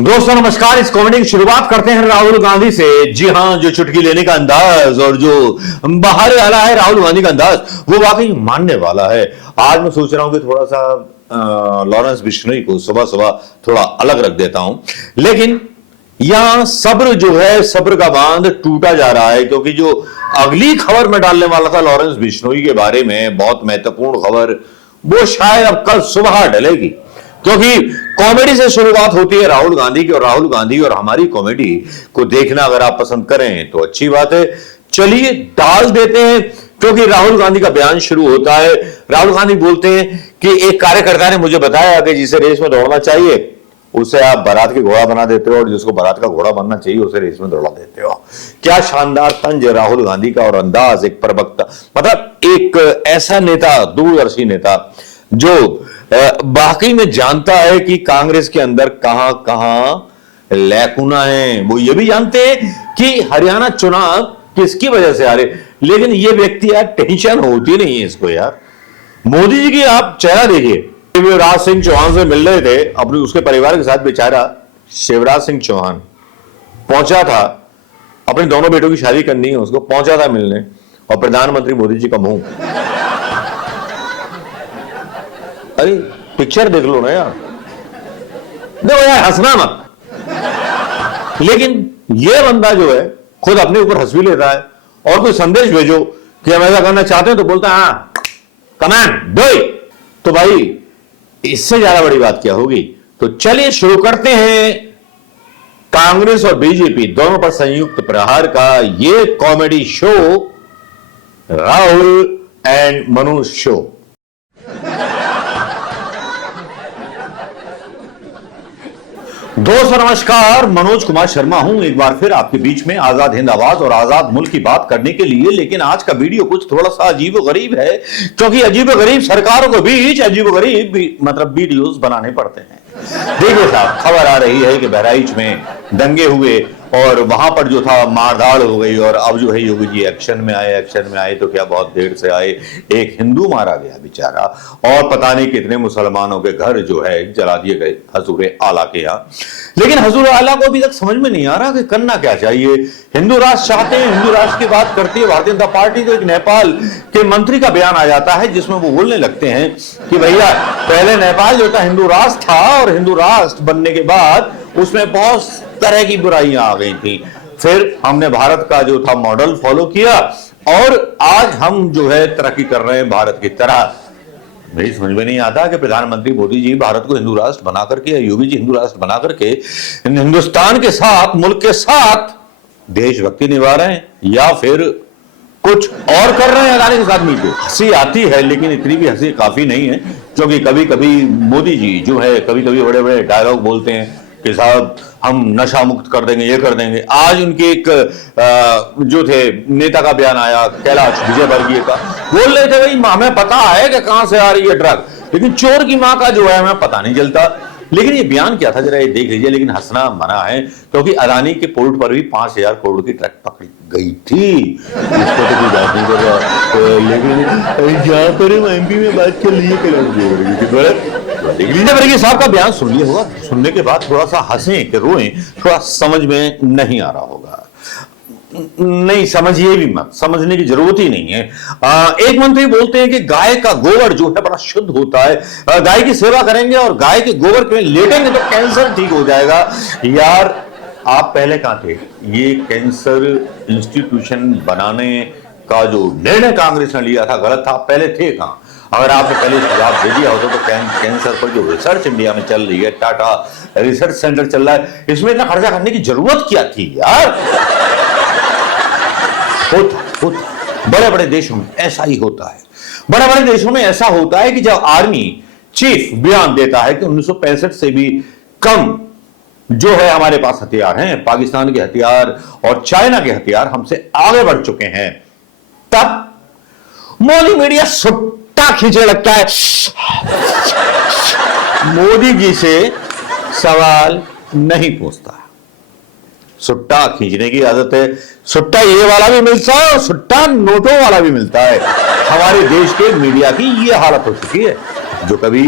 दोस्तों नमस्कार। इस कॉमेडी की शुरुआत करते हैं राहुल गांधी से। जी हां, जो चुटकी लेने का अंदाज और जो बाहर वाला है राहुल गांधी का अंदाज, वो वाकई मानने वाला है। आज मैं सोच रहा हूं कि थोड़ा सा लॉरेंस बिश्नोई को सुबह सुबह थोड़ा अलग रख देता हूं, लेकिन यहां सब्र जो है, सब्र का बांध टूटा जा रहा है, क्योंकि जो अगली खबर में डालने वाला था लॉरेंस बिश्नोई के बारे में, बहुत महत्वपूर्ण खबर, वो शायद अब कल सुबह डलेगी। क्योंकि कॉमेडी से शुरुआत होती है राहुल गांधी की, और राहुल गांधी और हमारी कॉमेडी को देखना अगर आप पसंद करें तो अच्छी बात है। चलिए डाल देते हैं, क्योंकि राहुल गांधी का बयान शुरू होता है। राहुल गांधी बोलते हैं कि एक कार्यकर्ता ने मुझे बताया कि जिसे रेस में दौड़ना चाहिए उसे आप बारात के घोड़ा बना देते हो, और जिसको बारात का घोड़ा बनना चाहिए उसे रेस में दौड़ा देते हो। क्या शानदार तंज राहुल गांधी का, और अंदाज एक प्रवक्ता, मतलब एक ऐसा नेता, दूरदर्शी नेता जो बाकी में जानता है कि कांग्रेस के अंदर कहां कहां लैकुना है। वो ये भी जानते हैं कि हरियाणा चुनाव किसकी वजह से आ रहे, लेकिन ये व्यक्ति यार टेंशन होती नहीं है इसको यार। मोदी जी की आप चेहरा देखिए, शिवराज सिंह चौहान से मिल रहे थे अपने उसके परिवार के साथ, बेचारा शिवराज सिंह चौहान पहुंचा था, अपने दोनों बेटों की शादी करनी है उसको, पहुंचा था मिलने, और प्रधानमंत्री मोदी जी का मुंह, अरे पिक्चर देख लो ना यार, देखो यार हंसना मत। लेकिन ये बंदा जो है खुद अपने ऊपर हंस भी लेता है, और कोई संदेश भेजो कि हम ऐसा करना चाहते हैं तो बोलता है हाँ कमांड डू इट। तो भाई इससे ज्यादा बड़ी बात क्या होगी। तो चलिए शुरू करते हैं कांग्रेस और बीजेपी दोनों पर संयुक्त प्रहार का ये comedy show, Rahul and Manoj show. दोस्तों नमस्कार, मनोज कुमार शर्मा हूं एक बार फिर आपके बीच में, आजाद हिंद आवाज और आजाद मुल्क की बात करने के लिए। लेकिन आज का वीडियो कुछ थोड़ा सा अजीबोगरीब है, क्योंकि अजीबोगरीब सरकारों के बीच अजीबोगरीब मतलब वीडियोस बनाने पड़ते हैं। देखिए साहब, खबर आ रही है कि बहराइच में दंगे हुए और वहां पर जो था मारधाड़ हो गई, और अब जो है योगी जी एक्शन में आए तो क्या बहुत देर से आए, एक हिंदू मारा गया बेचारा, और पता नहीं कितने मुसलमानों के घर जो है जला दिए गए हजूर आला के यहाँ। लेकिन हजूर आला को अभी तक समझ में नहीं आ रहा कि करना क्या चाहिए। हिंदू राष्ट्र चाहते हैं, हिंदू राष्ट्र की बात करती है भारतीय जनता पार्टी, तो एक नेपाल के मंत्री का बयान आ जाता है जिसमें वो बोलने लगते हैं कि भैया पहले नेपाल जो था हिंदू राष्ट्र था, और हिंदू राष्ट्र बनने के बाद उसमें बहुत तरह की बुराइयां आ गई थी, फिर हमने भारत का जो था मॉडल फॉलो किया, और आज हम जो है तरक्की कर रहे हैं भारत की तरह। मेरी समझ में नहीं आता कि प्रधानमंत्री मोदी जी भारत को हिंदू राष्ट्र बना करके, योगी जी हिंदू राष्ट्र बना करके हिंदुस्तान के साथ, मुल्क के साथ देशभक्ति निभा रहे हैं, या फिर कुछ और कर रहे हैं अदानी के साथ मिलकर। हंसी आती है, लेकिन इतनी भी हंसी काफी नहीं है, क्योंकि कभी कभी मोदी जी जो है कभी कभी बड़े बड़े डायलॉग बोलते हैं कि साहब हम नशा मुक्त कर देंगे, ये कर देंगे। आज उनके एक जो थे नेता का बयान आया, कैलाश विजयवर्गीय का, बोल रहे थे भाई हमें पता है कि कहां से आ रही है ड्रग, लेकिन चोर की मां का जो है हमें पता नहीं चलता। लेकिन ये बयान क्या था जरा ये देख लीजिए। लेकिन हंसना मना है, क्योंकि अदानी के पोर्ट पर भी 5,000 करोड़ की ट्रक पकड़ी गई थी, इसको तो कोई बात नहीं कर रहा। लेकिन जहां पर हम एमपी में बात कर लीजिए वर्गीय साहब का बयान सुन लिया होगा, सुनने के बाद थोड़ा सा हंसे कि रोएं, थोड़ा समझ में नहीं आ रहा होगा। नहीं समझिए भी मत, समझने की जरूरत ही नहीं है। एक मंत्री बोलते हैं कि गाय का गोबर जो है बड़ा शुद्ध होता है, गाय की सेवा करेंगे और गाय के गोबर में लेटेंगे तो कैंसर ठीक हो जाएगा। यार आप पहले कहां थे? ये कैंसर इंस्टीट्यूशन बनाने का जो निर्णय कांग्रेस ने लिया था गलत था, पहले थे कहां? अगर आपने पहले सुझाव दे दिया होता तो कैंसर पर जो रिसर्च इंडिया में चल रही है, टाटा रिसर्च सेंटर चल रहा है, इसमें इतना खर्चा करने की जरूरत क्या थी यार। बड़े बड़े देशों में ऐसा ही होता है, बड़े बड़े देशों में ऐसा होता है कि जब आर्मी चीफ बयान देता है कि 1965 से भी कम जो है हमारे पास हथियार हैं, पाकिस्तान के हथियार और चाइना के हथियार हमसे आगे बढ़ चुके हैं, तब मोदी मीडिया सुट्टा खींचने लगता है। मोदी जी से सवाल नहीं पूछता, सुट्टा खींचने की आदत है। सुट्टा ये वाला भी मिलता है और सुट्टा नोटों वाला भी मिलता है। हमारे देश के मीडिया की ये हालत हो चुकी है। जो कभी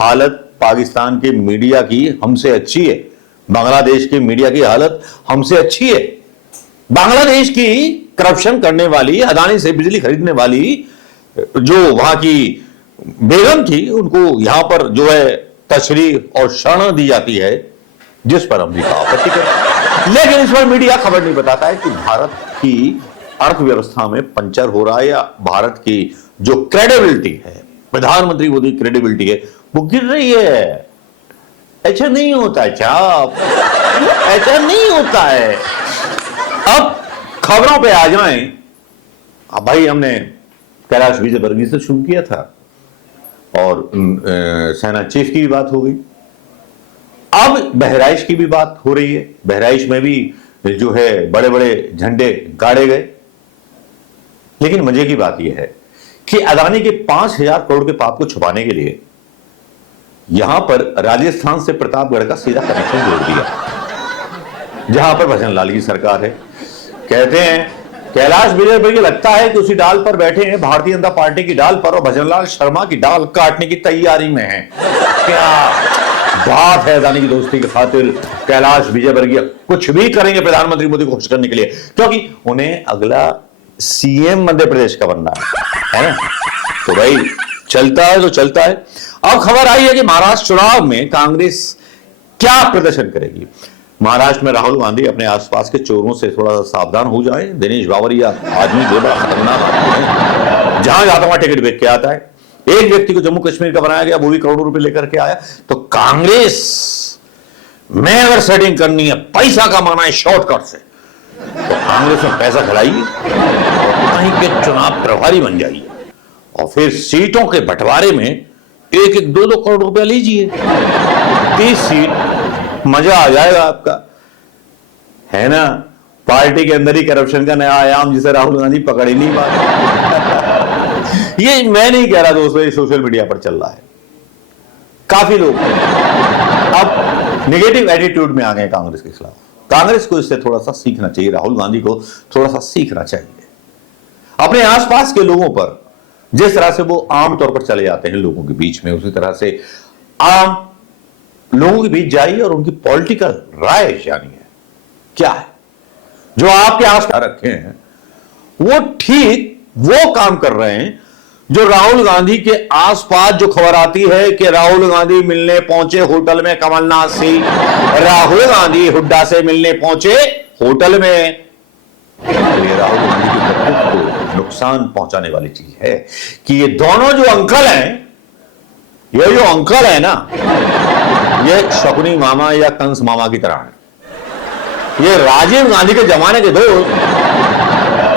हालत पाकिस्तान के मीडिया की हमसे अच्छी है, बांग्लादेश की मीडिया की हालत हमसे अच्छी है। बांग्लादेश की करप्शन करने वाली, अदानी से बिजली खरीदने वाली जो वहां की बेगम थी, उनको यहां पर जो है तशरीफ और शरण दी जाती है, जिस पर अमरीका आपत्ति करता है। लेकिन इस पर मीडिया खबर नहीं बताता है कि भारत की अर्थव्यवस्था में पंचर हो रहा है या भारत की जो क्रेडिबिलिटी है, प्रधानमंत्री मोदी की क्रेडिबिलिटी है, वो गिर रही है। ऐसा नहीं होता है साहब, ऐसा नहीं होता है। अब खबरों पे आ जाएं। अब भाई हमने कैलाश विजयवर्गीय से शुरू किया था और सेना चीफ की भी बात हो गई, अब बहराइच की भी बात हो रही है। बहराइच में भी जो है बड़े बड़े झंडे गाड़े गए। लेकिन मजे की बात यह है कि अदानी के 5,000 करोड़ के पाप को छुपाने के लिए यहां पर राजस्थान से प्रतापगढ़ का सीधा कनेक्शन जोड़ दिया, जहां पर भजन लाल की सरकार है। कहते हैं कैलाश विजयवर्गीय लगता है कि उसी डाल पर बैठे हैं, भारतीय जनता पार्टी की डाल पर, और भजनलाल शर्मा की डाल काटने की तैयारी में है। क्या बात है। अदानी की दोस्ती की खातिर कैलाश विजयवर्गीय कुछ भी करेंगे प्रधानमंत्री मोदी को खुश करने के लिए, क्योंकि उन्हें अगला सीएम मध्य प्रदेश का बनना है ना। तो भाई चलता है तो चलता है। अब खबर आई है कि महाराष्ट्र चुनाव में कांग्रेस क्या प्रदर्शन करेगी। महाराष्ट्र में राहुल गांधी अपने आसपास के चोरों से थोड़ा सा सावधान हो जाए। दिनेश बावरिया आदमी जो बड़ा खतरनाक आदमी है, जहां जाता वहां टिकट बेच के आता है। एक व्यक्ति को जम्मू कश्मीर का बनाया गया, वो भी करोड़ों रुपए लेकर के आया। तो कांग्रेस में अगर सेटिंग करनी है, पैसा कमाना है शॉर्टकट से, तो कांग्रेस में पैसा खिलाइए और कहीं के चुनाव प्रभारी बन जाइए, और फिर सीटों के बंटवारे में 1-1, 2-2 करोड़ रुपया लीजिए। 30 सीट, मजा आ जाएगा आपका, है ना। पार्टी के अंदर ही करप्शन का नया आयाम जिसे राहुल गांधी पकड़ ही नहीं पाते। ये मैं नहीं कह रहा दोस्तों, ये सोशल मीडिया पर चल रहा है। काफी लोग अब नेगेटिव एटीट्यूड में आ गए कांग्रेस के खिलाफ। कांग्रेस को इससे थोड़ा सा सीखना चाहिए, राहुल गांधी को थोड़ा सा सीखना चाहिए। अपने आसपास के लोगों पर जिस तरह से वो आमतौर पर चले जाते हैं लोगों के बीच में, उसी तरह से आम लोगों के बीच जाइए और उनकी पॉलिटिकल राय जानिए क्या है। जो आपके आसपास रखे हैं वो ठीक वो काम कर रहे हैं जो राहुल गांधी के आसपास जो खबर आती है कि राहुल गांधी मिलने पहुंचे होटल में कमलनाथ से, राहुल गांधी हुड्डा से मिलने पहुंचे होटल में, तो ये राहुल गांधी की व्यक्तित्व को नुकसान पहुंचाने वाली चीज है कि ये दोनों जो अंकल हैं, ये जो अंकल है ना, ये शकुनी मामा या कंस मामा की तरह है। ये राजीव गांधी के जमाने के दोस्त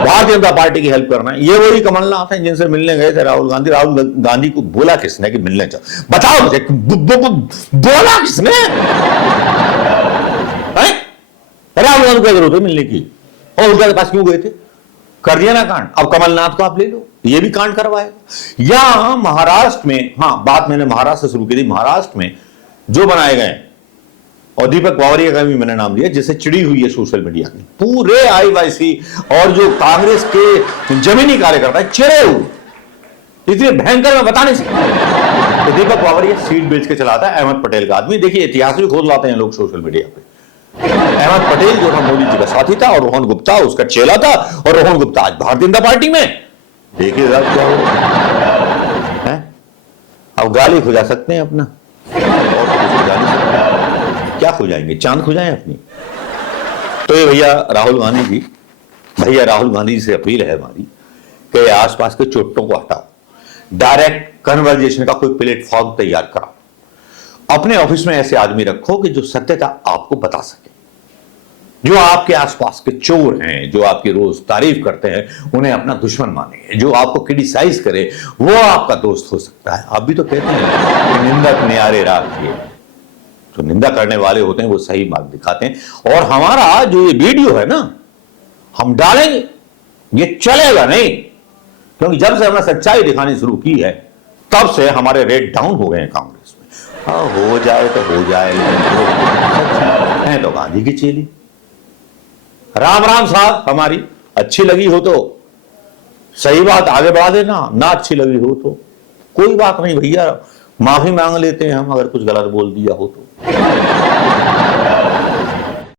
भारतीय जनता पार्टी की हेल्प करना है। ये वही कमलनाथ हैं जिनसे मिलने गए थे राहुल गांधी। राहुल गांधी को बोला किसने कि मिलने जाओ, बताओ मुझे, बोला किसने? राहुल गांधी को जरूरत है मिलने की, और उनके पास क्यों गए थे? कर दिया ना कांड। अब कमलनाथ को आप ले लो, ये भी कांड करवाएगा। यहां महाराष्ट्र में, हाँ बात मैंने महाराष्ट्र से शुरू की थी, महाराष्ट्र में जो बनाए गए, और दीपक बावरिया का भी मैंने नाम लिया, जिससे चिड़ी हुई है सोशल मीडिया की, पूरे आईवाईसी और जो कांग्रेस के जमीनी कार्यकर्ता चिड़े हुए, इसलिए भयंकर मैं बता नहीं सकता। तो दीपक बावरिया सीट बेच के चलाता है, अहमद पटेल का आदमी। देखिए इतिहास भी खोद लाते हैं लोग सोशल मीडिया पे। अहमद पटेल जो था मोदी जी का साथी था, और रोहन गुप्ता उसका चेला था, और रोहन गुप्ता आज भारतीय जनता पार्टी में। देखिए क्या हो रहा है। अब गाली खुजा सकते हैं अपना, क्या खुजाएंगे? चांद खुजाएं अपनी। तो ये भैया राहुल गांधी जी, भैया राहुल गांधी से अपील है हमारी कि आसपास के चोटों को हटाओ, डायरेक्ट कन्वर्जेशन का कोई प्लेटफॉर्म तैयार कराओ। अपने ऑफिस में ऐसे आदमी रखो कि जो सत्यता आपको बता सके। जो आपके आसपास के चोर हैं, जो आपकी रोज तारीफ करते हैं, उन्हें अपना दुश्मन मानेंगे। जो आपको क्रिटिसाइज करे वो आपका दोस्त हो सकता है। आप भी तो कहते हैं कि निंदक न्यारे राखिए। जो निंदा करने वाले होते हैं वो सही मार्ग दिखाते हैं। और हमारा जो ये वीडियो है ना, हम डालेंगे, ये चलेगा नहीं, क्योंकि जब से हमने सच्चाई दिखानी शुरू की है तब से हमारे रेट डाउन हो गए हैं कांग्रेस में। हो जाए तो हो जाए, है तो गांधी की चेली। राम राम साहब, हमारी अच्छी लगी हो तो सही बात आगे बढ़ा देना, ना अच्छी लगी हो तो कोई बात नहीं भैया, माफी मांग लेते हैं हम अगर कुछ गलत बोल दिया हो तो।